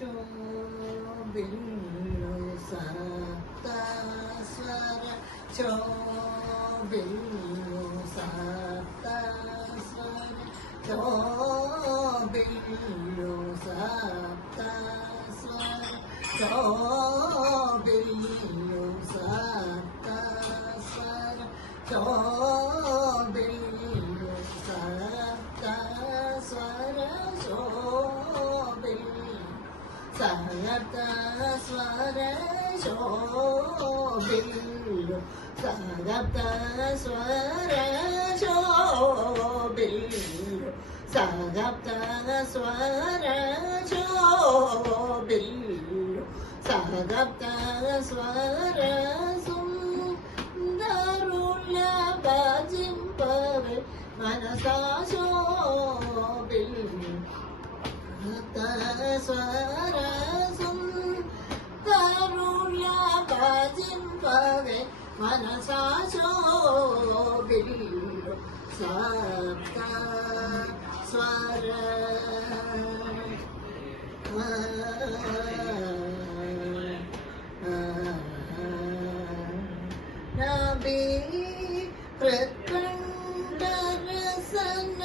శోభిల్లు సప్త స్వర శోభిల్లు సప్త స్వర శోభిల్లు సప్త స్వర శోభిల్లు సప్త స్వర శోభిల్లు సప్త స్వర శోభిల్లు సప్త స్వర శోభిల్లు సప్త స్వర శోభిల్లు సప్త స్వర శోభిల్లు సప్త స్వర సుందరుల భజింపవే మనసా శోభిల్లు స్వర సుందరుల భజింపవే మనసా శోభిల్లు సప్త స్వర నబీ ప్రకంఠ రసన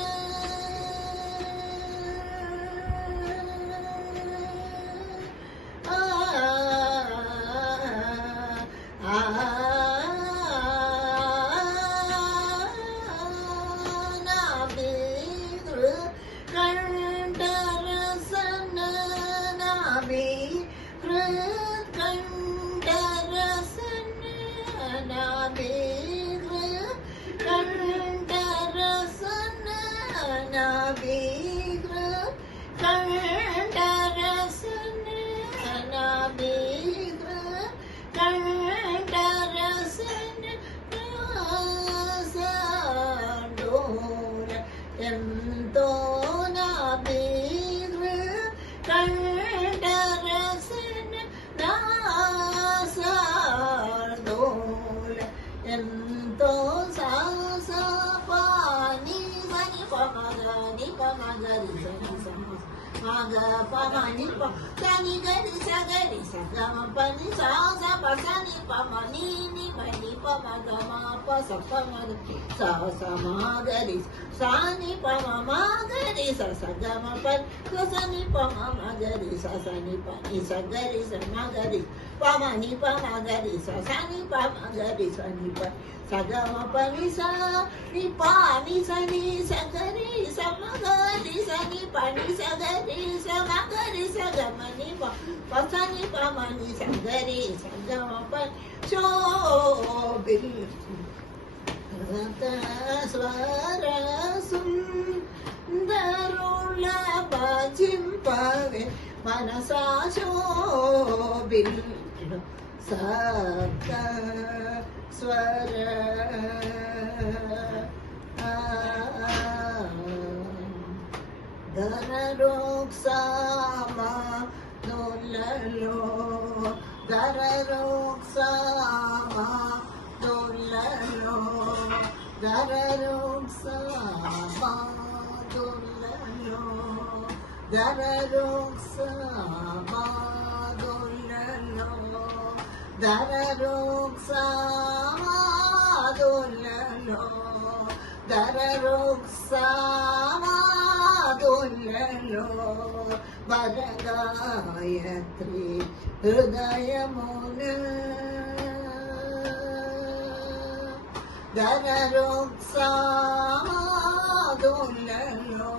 ఎంతో నాబీర్ కంఠరసన నాసార్దోల ఎంతో సాస పాని మని పమగని పమగరి మగ పమని పని గరి సగరి సగమ పని సాస పసని పమని మని పమగమ పస పమగ సాస మాగరి సాని పమ మాగరి సగమ పని సని పమ మగరి సని పని సగరి సమగరి పమని పమగరి సని పమగరి సని పని సగమ పని సని పాని సని సగరి సమగరి సని పని సగరి సమగరి సగమని పసని పమని సగరి సగమ పని శోభిల్లు స్వర సుందరుల భజింపవే మనసా శోభిల్లు సప్త స్వర ధనరోక్సామా దొల్లలో ధనరోక్సామా దొల్లలో ధనరోక్సామా దొల్లలో ధనరోక్సామా దొల్లలో ధనరోక్సామా దొల్లలో ధనరోక్సామా దొల్లలో వరగాయత్రి హృదయమున ధనరోక్సామా దొల్లలో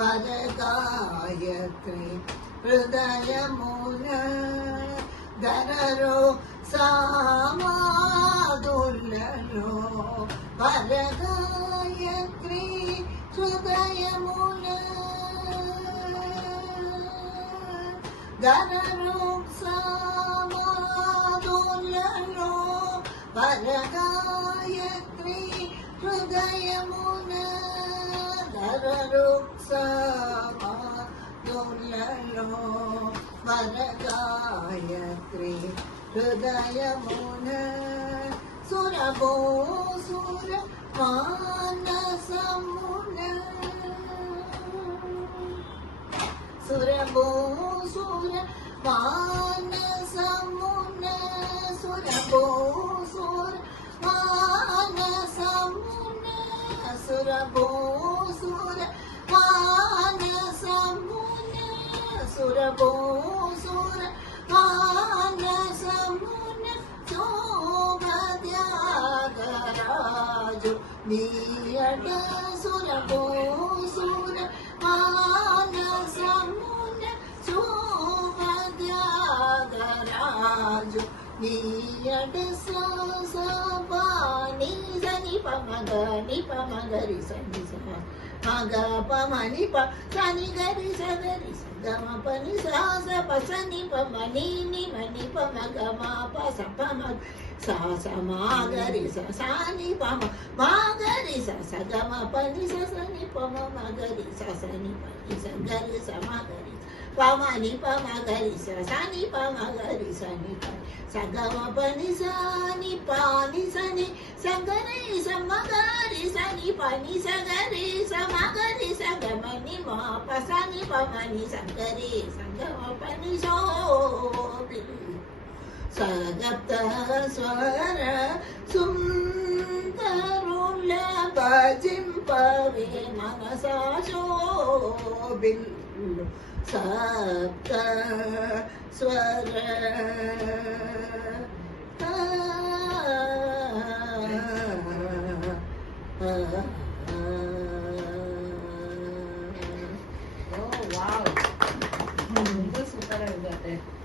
వరగాయత్రి హృదయమున ధనరోక్సామా దొల్లలో వరగాయత్రి హృదయమున ధనరోక్సామా దొల్లలో వరగాయత్రి హృదయమున ధనరోక్సామా దొల్లలో వరగాయత్రి హృదయమున సురభోసుర మానసమున సురభూసుర మానసమున సురభూసుర మానసమున సురభూసుర మానసమున సురభూసుర మానసమున శోభద్యాగరాజు నీయట సురభూసుర మానసమున శోభద్యాగరాజు నీయట సోసపాని సని పమగరి సని మగ పమని ప సని గరి సగరి గమ పని సాస పసని పమని మని పమగ మా పస పమ సాస మాగరి సని పమ మాగరి స గమ పని సని పమ మగరి సని పని సగరి సమగరి పమని పమగరి సని పమగరి సని పని సగమ పని సని పాని సని సగరి సమగరి సని పని సగరి సమగరి సగమని మా పసని పమని సగరి సగమ పని శోభి సగప్త స్వర సుందరుల భజింపవే మనసా శోభిల్లు సప్త స్వర